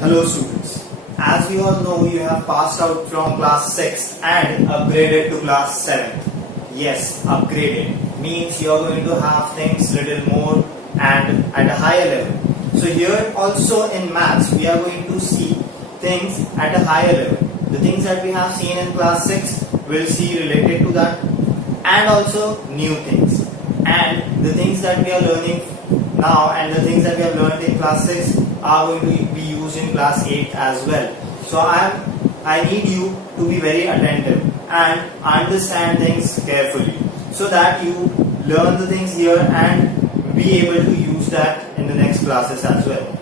Hello students, as you all know you have passed out from class 6 and upgraded to class 7. Yes, upgraded means you are going to have things little more and at a higher level. So here also in maths we are going to see things at a higher level. The things that we have seen in class 6 we'll see related to that, and also new things. And the things that we are learning now and the things that we have learned in class 6 are going to be used in class 8 as well. So I need you to be very attentive and understand things carefully so that you learn the things here and be able to use that in the next classes as well.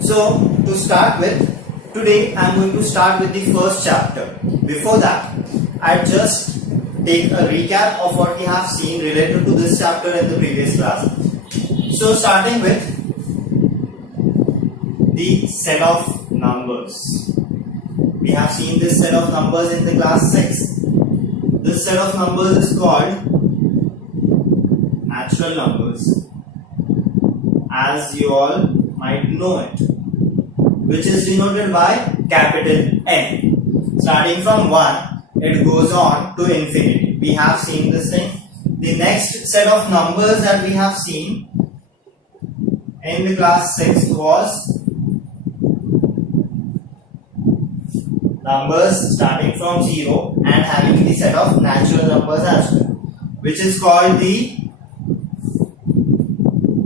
So to start with, today I am going to start with the first chapter. Before that, I just take a recap of what we have seen related to this chapter in the previous class. So starting with the set of numbers. We have seen this set of numbers in the class 6. This set of numbers is called natural numbers, as you all might know it, which is denoted by capital N. Starting from 1, it goes on to infinity. We have seen this thing. The next set of numbers that we have seen in the class 6 was numbers starting from 0 and having the set of natural numbers as well, which is called the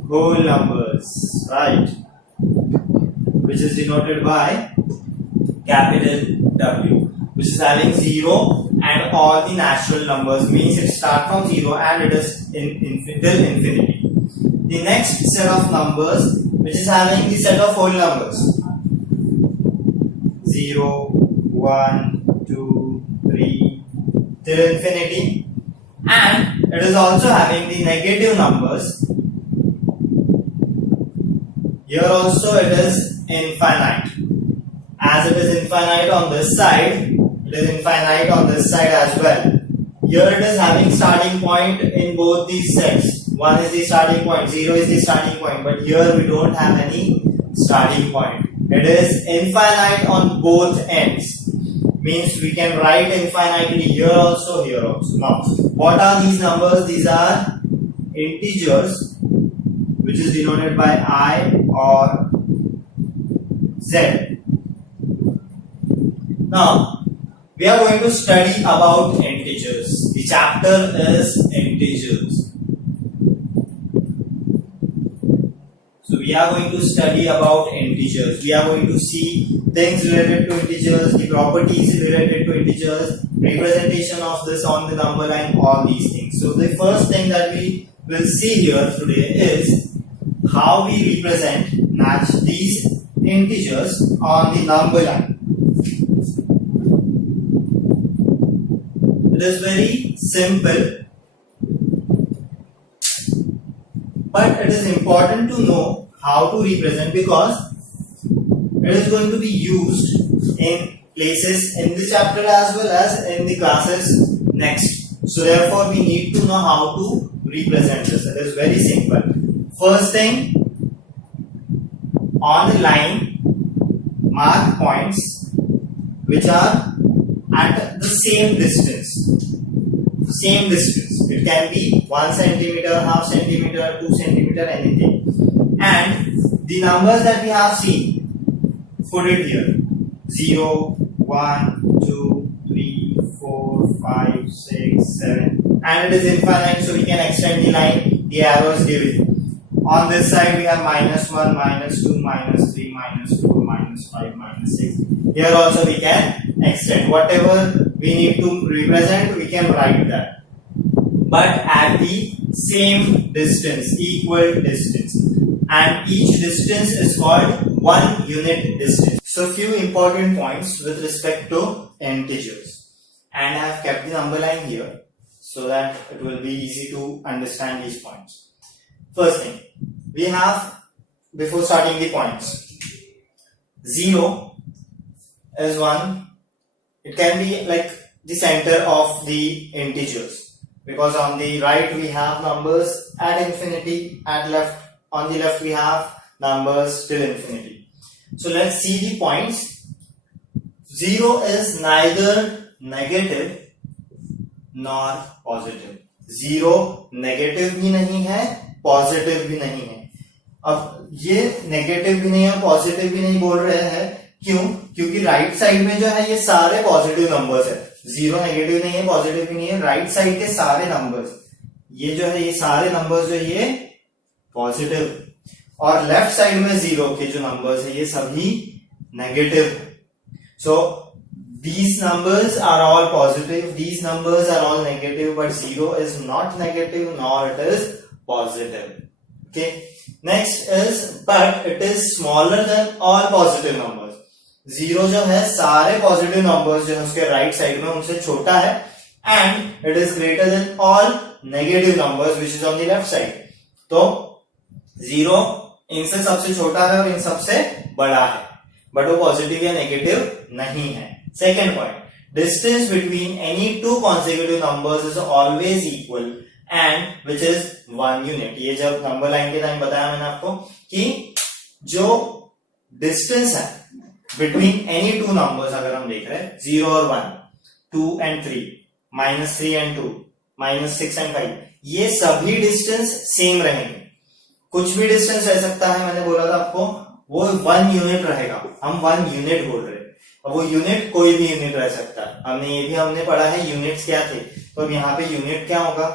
whole numbers, right? Which is denoted by capital W, which is having 0 and all the natural numbers, means it starts from 0 and it is till infinity. The next set of numbers, which is having the set of whole numbers, 0, 1, 2, 3 till infinity, and it is also having the negative numbers. Here also it is infinite. As it is infinite on this side, it is infinite on this side as well. Here it is having starting point in both these sets. 1 is the starting point, 0 is the starting point, but here we don't have any starting point. It is infinite on both ends. Means we can write infinitely here also, here also. Now, what are these numbers? These are integers, which is denoted by I or Z. Now, we are going to study about integers. The chapter is integers. So we are going to study about integers. We are going to see things related to integers, the properties related to integers, representation of this on the number line, all these things. So the first thing that we will see here today is how we represent these integers on the number line. It is very simple, but it is important to know how to represent because it is going to be used in places in the chapter as well as in the classes next. So therefore we need to know how to represent this. It is very simple. First thing, on the line, mark points which are at the same distance. Same distance. It can be 1 centimeter, half centimeter, 2 centimeter, anything. And the numbers that we have seen, put it here. 0, 1, 2, 3, 4, 5, 6, 7. And it is infinite, so we can extend the line, the arrows given. On this side we have -1, -2, -3, -4, -5, -6. Here also we can extend. Whatever we need to represent, we can write that. But at the same distance, equal distance. And each distance is called 1 unit distance. So few important points with respect to integers. And I have kept the number line here so that it will be easy to understand these points. First thing, we have, before starting the points, 0 is 1. It can be like the center of the integers, because on the right we have numbers at infinity, on the left we have numbers till infinity. So let's see the points. 0 is neither negative nor positive. 0 negative भी नहीं है, positive भी नहीं है. अब ये negative भी नहीं है, पॉजिटिव भी नहीं बोल रहे हैं. क्यों? क्योंकि राइट साइड में जो है ये सारे पॉजिटिव नंबर्स है. 0 नेगेटिव नहीं है, पॉजिटिव भी नहीं है. राइट साइड के सारे नंबर्स, ये जो है ये सारे नंबर्स जो ये पॉजिटिव, और लेफ्ट साइड में 0 के जो नंबर्स है ये सभी negative. So these numbers are all positive, these numbers are all negative, but 0 is not negative nor it is positive. Okay, next is but it is smaller than all positive numbers. 0 जो है सारे positive numbers जो है उसके right side में उनसे छोटा है, and it is greater then all negative numbers which is on the left side. तो 0 इनसे सबसे छोटा है और इन सबसे बड़ा है, बट वो पॉजिटिव या नेगेटिव नहीं है. Second point, distance between any two consecutive numbers is always equal and which is 1 unit. ये जब नंबर लाइन के टाइम बताया मैंने आपको कि जो डिस्टेंस है बिटवीन एनी टू नंबर्स, अगर हम देख रहे हैं 0 और 1, 2 and 3, -3 and 2, -6 and 5, ये सभी डिस्टेंस सेम रहेंगे. कुछ भी डिस्टेंस रह सकता है, मैंने बोला था आपको, वो 1 यूनिट रहेगा. हम 1 यूनिट बोल रहे हैं. अब वो यूनिट कोई भी यूनिट रह सकता है. हमने पढ़ा है यूनिट्स क्या थे. तो अब यहाँ पे यूनिट क्या होगा?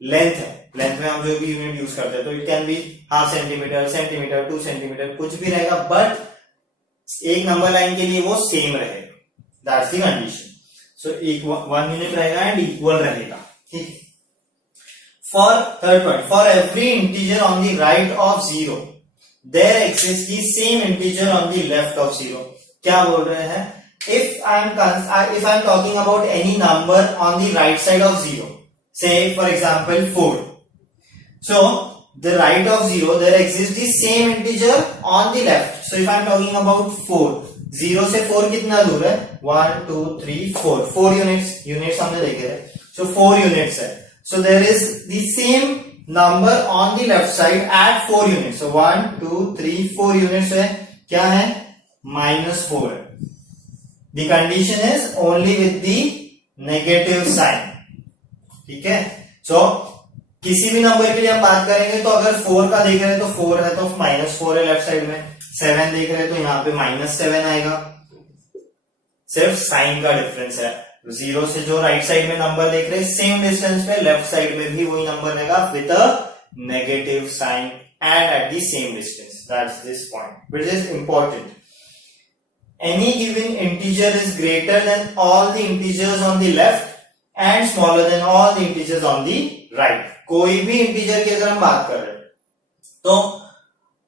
लेंथ है. लेंथ में हम जो भी यूनिट यूज करते हैं, तो it can be half centimetre, centimetre, 2 centimetre, कुछ भी रहेगा, बट एक नंबर लाइन के लिए वो सेम रहेगा. That's the condition. So 1 unit रहेगा एंड इक्वल रहेगा. ठीक. For third point, for every integer on the right of 0 there exist the same integer on the left of 0. क्या बोल रहे हैं? if I'm talking about any number on the right side of 0, say for example 4, so the right of 0 there exists the same integer on the left. So if I'm talking about 4, 0 से 4 कितना दूर है? 1 2 3 4, 4 units हमने देखे हैं. So 4 units है. So there is the same number on the left side at 4 units. So 1 2 3 4 units है. क्या है? -4. The condition is only with the negative sign. ठीक है. So किसी भी नंबर के लिए हम बात करेंगे, तो अगर 4 का देख रहे हैं तो 4 है तो -4 है लेफ्ट साइड में. 7 देख रहे हैं तो यहाँ पे -7 आएगा. सिर्फ साइन का डिफरेंस है. 0 से जो राइट साइड में नंबर देख रहे हैं सेम डिस्टेंस पे लेफ्ट साइड में भी वही नंबर रहेगा with a negative sign and at the same distance. That's this point which is important. Any given integer is greater than all the integers on the left and smaller than all the integers on the right. कोई भी integer की अगर हम बात कर रहे हैं तो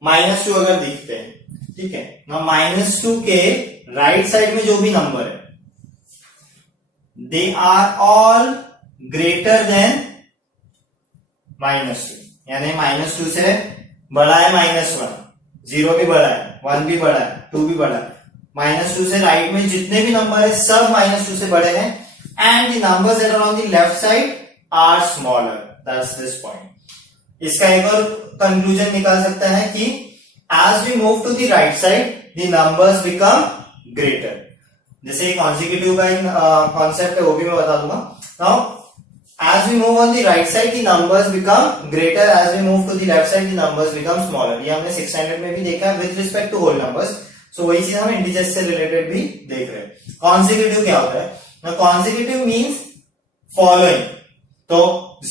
-2 अगर देखते हैं, ठीक है ना, -2 के राइट साइड में जो भी नंबर है they are all greater than -2. यानी -2 से बड़ा है -1, 0 भी बड़ा है, 1 भी बड़ा है, 2 भी बड़ा है. -2 से राइट में जितने भी नंबर है सब -2 से बड़े हैं, and the numbers that are on the left side are smaller. That's this point. इसका एक और कंक्लूजन निकाल सकता है कि as we move to the right side the numbers become greater. जैसे कॉन्सिक्यूटिव का कॉन्सेप्ट है वो भी मैं बता दूंगा. Now as we move on the right side the numbers become greater, as we move to the left side the numbers become smaller. ये हमने 600 में भी देखा है with respect to whole numbers. So वही चीज हम इंटीजर्स से रिलेटेड भी देख रहे हैं. कॉन्सिक्यूटिव क्या होता है? ना कॉन्सिक्यूटिव मींस फॉलोइंग. तो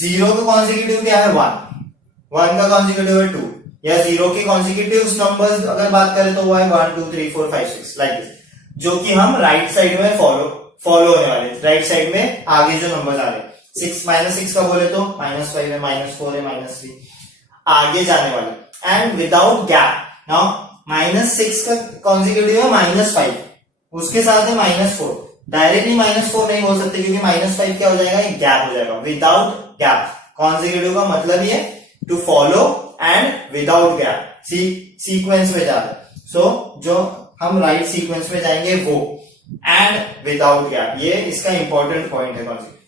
0 का कॉन्सिक्यूटिव क्या है? 1 का कॉन्सिक्यूटिव है 2, या 0 के कॉन्सिक्यूटिव नंबर्स अगर बात करें तो वो है 1 2 3 4 5 6 लाइक दिस, जो कि हम राइट साइड में फॉलो होने वाले. राइट साइड में आगे जो नंबर्स आ रहे हैं, 6 का बोले तो -5 है, -4 है, -3 आगे जाने वाले. And without gap. नाउ -6 का कॉन्सिक्यूटिव है -5, उसके साथ है -4. डायरेक्टली -4 नहीं बोल सकते क्योंकि -5 क्या हो जाएगा? एक गैप हो जाएगा. विदाउट गैप कॉन्सिक्यूटिव का मतलब ये to follow and without gap, sequence में जा रहे. सो जो हम राइट सीक्वेंस में जाएंगे वो, एंड विदाउट गैप, ये इसका इंपॉर्टेंट पॉइंट है.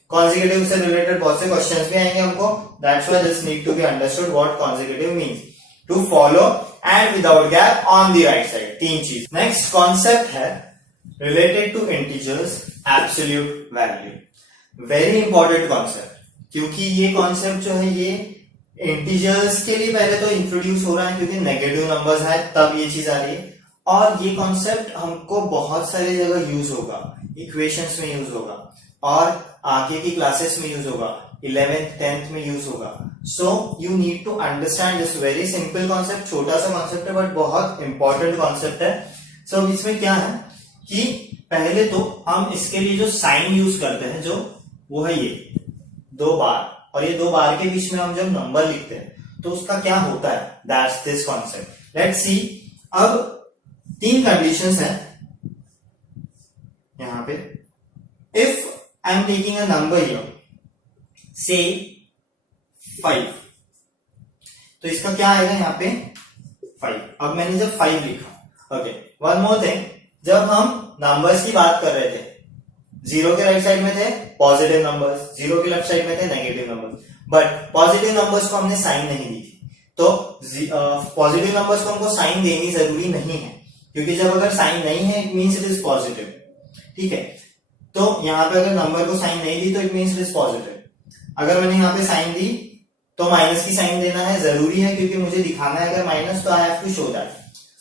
कॉन्सिक्यूटिव से रिलेटेड बहुत से क्वेश्चंस भी आएंगे हमको. That's why this need to be understood what consecutive means. To follow and without gap on the right side. 3 चीज। नेक्स्ट कॉन्सेप्ट है related to integers, absolute value. Very important concept, क्योंकि ये concept जो है ये इंटीजर्स के लिए पहले तो इंट्रोड्यूस हो रहा है, क्योंकि नेगेटिव नंबर्स है तब ये चीज आ रही है, और ये कॉन्सेप्ट हमको बहुत सारी जगह यूज होगा, इक्वेशंस में यूज होगा और आगे की क्लासेस में यूज होगा, 11th 10th में यूज होगा। So you need to understand this very simple concept. छोटा सा कॉन्सेप्ट है बट बहुत इंपॉर्टेंट कॉन्सेप्ट है। सो इसमें क्या है कि पहले तो हम इसके लिए जो साइन यूज करते हैं जो वो है ये 2 बार, और ये 2 बार के बीच में हम जब नंबर लिखते हैं तो उसका क्या होता है, that's this concept. Let's see. अब 3 कंडीशंस हैं यहां पे। If I am taking a number here से 5, तो इसका क्या आएगा यहाँ पे 5। अब मैंने जब 5 लिखा, ओके, वन मोर थिंग, जब हम नंबर्स की बात कर रहे थे, 0 के राइट साइड में थे पॉजिटिव नंबर्स, 0 के लेफ्ट साइड में थे negative numbers, but positive numbers को हमने साइन नहीं दी थी। तो पॉजिटिव नंबर्स को हमको साइन देनी जरूरी नहीं है, क्योंकि जब अगर साइन नहीं है it means it is positive. ठीक है, तो यहाँ पे अगर नंबर को साइन नहीं दी तो it means it is positive. अगर मैंने यहाँ पे साइन दी तो माइनस की साइन देना है, जरूरी है, क्योंकि मुझे दिखाना है अगर माइनस, तो I have to show that.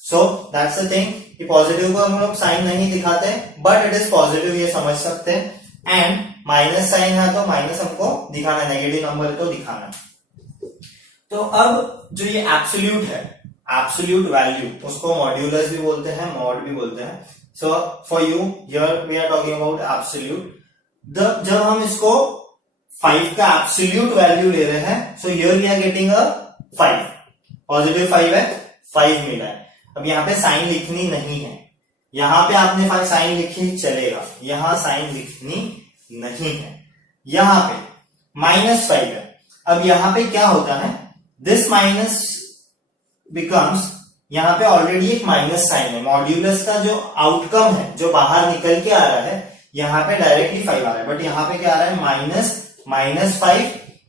So that's the thing कि पॉजिटिव को हम लोग साइन नहीं दिखाते, बट इट इज पॉजिटिव, ये समझ सकते हैं। एंड माइनस साइन है तो माइनस हमको दिखाना है, नेगेटिव नंबर है तो दिखाना है। तो अब जो ये एब्सोल्यूट है, एब्सोल्यूट वैल्यू, उसको मॉड्यूलस भी बोलते हैं, मॉड भी बोलते हैं। So for you here we are talking about absolute. जब हम इसको 5 का एब्सोल्यूट वैल्यू ले रहे हैं, so here we are getting a 5, positive 5 है, 5 मिला है। अब यहाँ पे साइन लिखनी नहीं है, यहां पे आपने साइन लिखी चलेगा, यहां साइन लिखनी नहीं है। यहां पे -5 है। अब यहां पे क्या होता है, दिस माइनस बिकम्स, यहां पे ऑलरेडी एक माइनस साइन है, मॉड्यूलस का जो आउटकम है जो बाहर निकल के आ रहा है, यहां पे डायरेक्टली 5 आ रहा है, बट यहां पे क्या आ रहा है, -5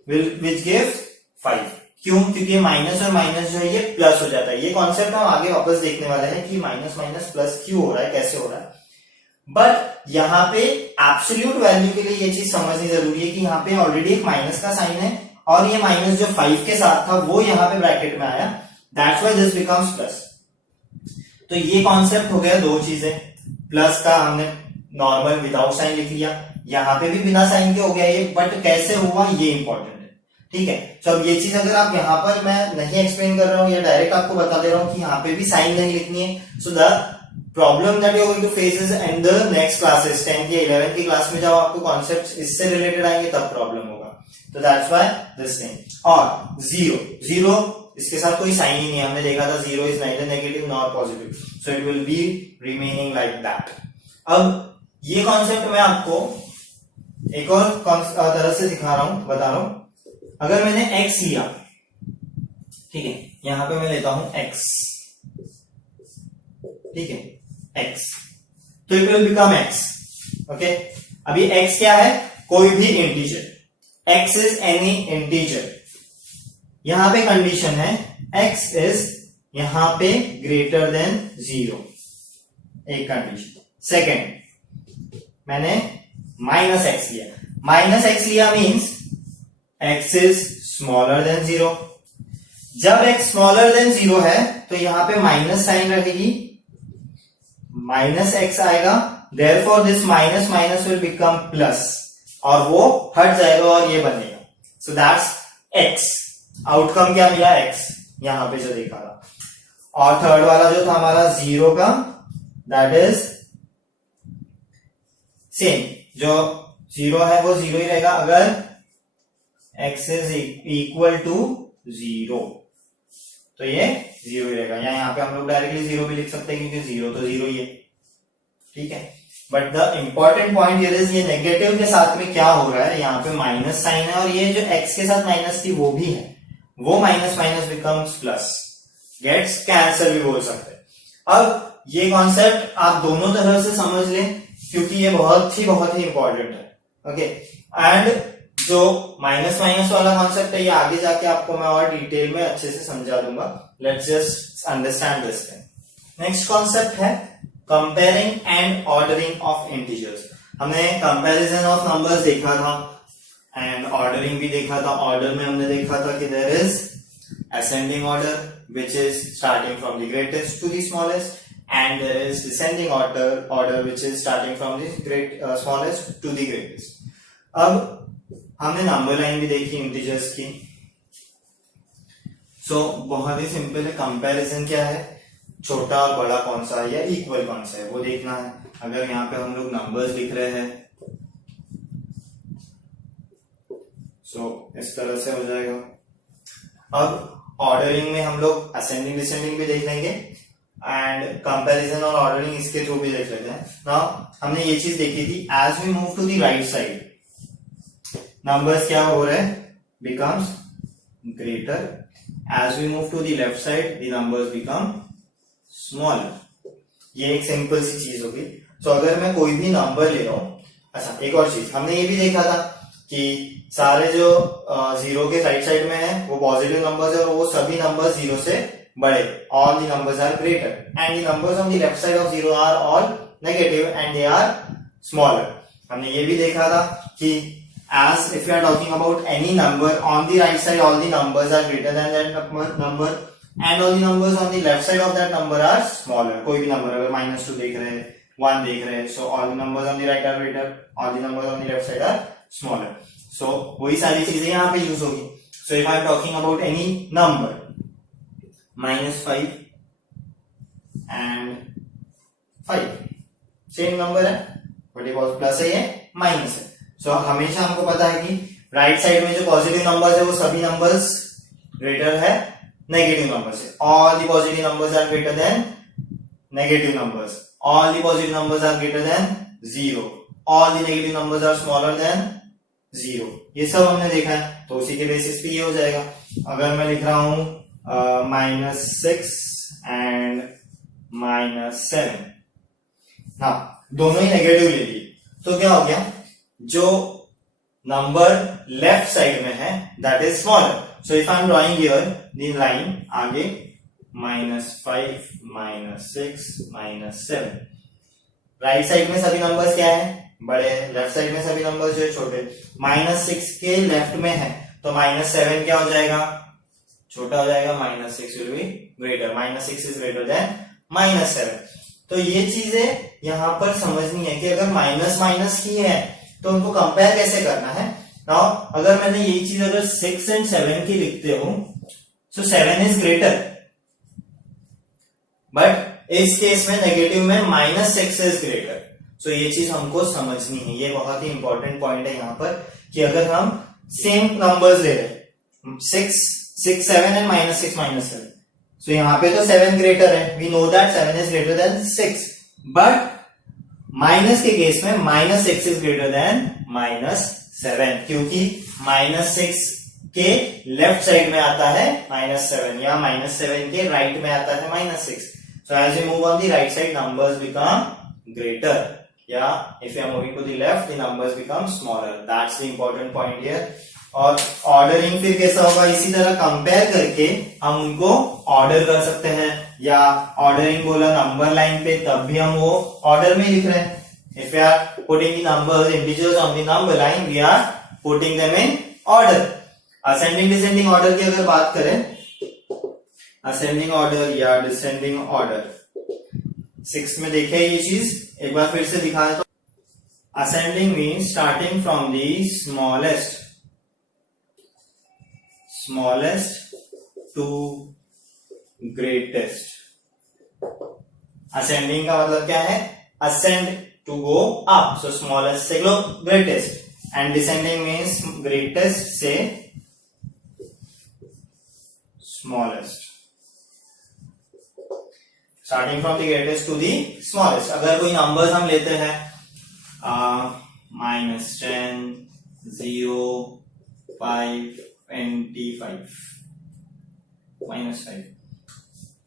विच गिव्स 5। क्यों? क्योंकि माइनस और माइनस जो है ये प्लस हो जाता है। ये कॉन्सेप्ट हम आगे वापस देखने वाले हैं कि माइनस माइनस प्लस क्यों हो रहा है, कैसे हो रहा है। बट यहाँ पे एब्सोल्यूट वैल्यू के लिए ये चीज समझनी जरूरी है कि यहाँ पे ऑलरेडी एक माइनस का साइन है, और ये माइनस जो 5 के साथ था वो यहाँ पे ब्रैकेट में आया, that's why this becomes plus. तो ये कॉन्सेप्ट हो गया 2 चीजें। प्लस का हमने नॉर्मल विदाउट साइन लिख लिया, यहाँ पे भी बिना साइन के हो गया ये, बट कैसे हुआ ये इंपॉर्टेंट है। ठीक है, तो अब ये चीज अगर आप यहाँ पर मैं नहीं एक्सप्लेन कर रहा हूँ या डायरेक्ट आपको बता दे रहा हूँ कि यहाँ पे भी साइन नहीं लिखनी है, so the problem that you are going to face is in the next classes, 10th या 11th की क्लास में जब आपको कॉन्सेप्ट्स इससे रिलेटेड आएंगे तब प्रॉब्लम होगा। तो दैट्स व्हाई दिस थिंग। और 0 इसके साथ कोई साइन ही नहीं है, हमने देखा था 0 is neither negative nor positive, so it will be remaining like that. अब ये कॉन्सेप्ट मैं आपको एक और तरह से सिखा रहा हूं, बता रहा हूं। अगर मैंने x लिया, ठीक है, यहां पे मैं लेता हूं x, ठीक है, x, तो it will become x। Okay, अभी x क्या है, कोई भी integer, x is any integer. यहां पे कंडीशन है x इज यहां पे ग्रेटर देन 0, एक कंडीशन। सेकेंड, मैंने -x लिया, -x लिया means x is smaller than 0। जब x smaller than 0 है तो यहां पे माइनस साइन रहेगी, -x आएगा, therefore this minus minus will become plus, और वो हट जाएगा और ये बनेगा। so that's x। आउटकम क्या मिला, x, यहां पे जो देखा था। और थर्ड वाला जो था हमारा 0 का, दैट इज सेम, जो 0 है वो 0 ही रहेगा अगर x इज इक्वल टू 0, तो ये 0 ही रहेगा। यहाँ पे हम लोग डायरेक्टली 0 भी लिख सकते हैं क्योंकि 0 तो 0 ही है। ठीक है, but the important point here is ये नेगेटिव के साथ में क्या हो रहा है, यहाँ पे माइनस साइन है, और ये जो x के साथ माइनस थी वो भी है, वो minus minus becomes plus, gets cancel भी बोल सकते हैं। अब ये कॉन्सेप्ट आप दोनों तरह से समझ लें क्योंकि ये बहुत ही इंपॉर्टेंट है। ओके, एंड जो माइनस माइनस वाला कॉन्सेप्ट है ये आगे जाके आपको मैं और डिटेल में अच्छे से समझा दूंगा. Let's just understand this thing. Next concept है comparing and ordering of integers. हमने कंपैरिजन ऑफ नंबर्स देखा था एंड ऑर्डरिंग भी देखा था. ऑर्डर में हमने देखा था कि there is ascending order which is starting from the greatest to the smallest, and there is descending order which is starting from the smallest to the greatest. अब हमने नंबर लाइन भी देखी इंटीजर्स की. सो बहुत ही सिंपल है. Comparison क्या है, छोटा और बड़ा कौन सा है या इक्वल कौन सा है वो देखना है. अगर यहाँ पे हम लोग नंबर्स लिख रहे हैं सो इस तरह से हो जाएगा. अब ऑर्डरिंग में हम लोग असेंडिंग डिसेंडिंग भी देख लेंगे एंड कंपैरिजन और ऑर्डरिंग इसके थ्रू भी देख लेते हैं. नाउ हमने ये चीज देखी थी, as we move to the right side numbers क्या हो रहे हैं, becomes greater. As we move to the left side the numbers become smaller. ये एक सिंपल सी चीज होगी. सो अगर मैं कोई भी नंबर ले रहा हूं. अच्छा, एक और चीज हमने ये भी देखा था कि सारे जो जीरो के राइट साइड में है वो पॉजिटिव नंबर्स है और वो सभी नंबर्स जीरो से बड़े. All the numbers are greater and the numbers on the left side of zero are all negative and they are smaller. हमने ये भी देखा था कि as if you are talking about any number on the right side all the numbers are greater than that number and all the numbers on the left side of that number are smaller. कोई भी number अगर -2 देख रहे हैं, 1 देख रहे हैं, so all the numbers on the right are greater, all the numbers on the left side are smaller. So वही सारी चीजें यहाँ पे यूज होगी. So if I am talking about any number -5 and 5 same number है but ये plus है ये माइनस है. सो हमेशा हमको पता है कि राइट साइड में जो पॉजिटिव नंबर्स है वो सभी नंबर्स ग्रेटर है नेगेटिव नंबर से. All the positive numbers are greater than negative numbers. All the positive numbers are greater than 0. All the negative numbers are smaller than 0. ये सब हमने देखा है. तो उसी के बेसिस पे ये हो जाएगा. अगर मैं लिख रहा हूं -6 एंड -7, हाँ दोनों ही नेगेटिव ले लिए तो क्या हो गया, जो नंबर लेफ्ट साइड में है that is smaller. So if I am drawing here the line आगे -5 -6 -7, राइट साइड में सभी नंबर्स क्या है, बड़े है. लेफ्ट साइड में सभी नंबर्स जो है छोटे. -6 के लेफ्ट में है तो -7 क्या हो जाएगा, छोटा हो जाएगा. -6 will be greater. -6 is greater then -7. तो ये चीजें यहां पर समझनी है कि अगर माइनस माइनस की है तो उनको कंपेयर कैसे करना है. नाउ अगर मैंने ये चीज अगर 6 एंड 7 की लिखते हो सो 7 इज ग्रेटर, बट इस केस में नेगेटिव में -6 इज ग्रेटर. सो ये चीज हमको समझनी है. ये बहुत ही इंपॉर्टेंट पॉइंट है यहाँ पर कि अगर हम सेम नंबर्स ले रहे 6 7 एंड -6 -7, सो यहाँ पे तो 7 ग्रेटर है. We know that 7 is greater than 6, but minus के केस में -6 इज ग्रेटर देन -7 क्योंकि -6 के लेफ्ट साइड में आता है -7 या -7 के राइट में आता है -6. So as you move on the right side numbers become greater, या if you are moving to the left the numbers become smaller. That's the important point here. और ऑर्डरिंग फिर कैसा होगा, इसी तरह कंपेयर करके हम उनको ऑर्डर कर सकते हैं, या ऑर्डरिंग बोला नंबर लाइन पे तब भी हम वो ऑर्डर में लिख रहे हैं. If we are putting the numbers integers on the number line we are putting them in order. Ascending descending order की अगर बात करें, असेंडिंग ऑर्डर या डिसेंडिंग ऑर्डर 6 में देखे ये चीज, एक बार फिर से दिखा देता हूं. Ascending means starting from the smallest to greatest. ascending का मतलब क्या है, ascend to go up, so smallest से greatest, and descending means greatest से smallest, starting from the greatest to the smallest. अगर कोई नंबर्स हम लेते हैं -10 0 5 25 -5.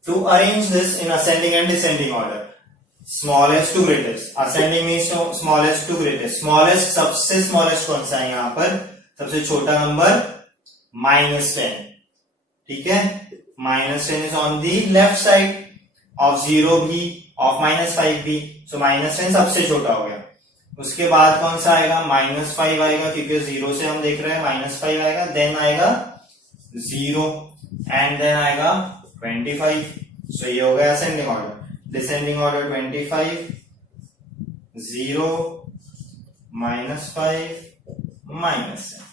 To arrange this in ascending and descending order, smallest to greatest. ascending means smallest to greatest. smallest सबसे smallest कौन सा है यहाँ पर, सबसे छोटा नंबर -10, ठीक है। -10 is on the left side of 0 भी, ऑफ -5 भी, सो -10 सबसे छोटा हो गया। उसके बाद कौन सा आएगा, -5 आएगा, क्योंकि 0 से हम देख रहे हैं -5 आएगा, देन आएगा 0 एंड देन आएगा 25। सो ये हो गया असेंडिंग ऑर्डर। Descending order 25, 0, -5, -10।